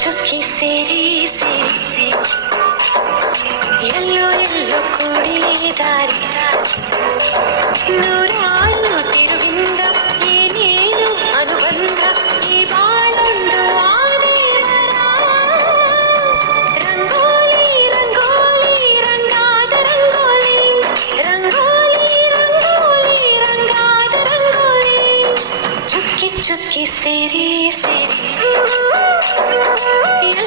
tsk ki seri seri चुकी सीरी सीरी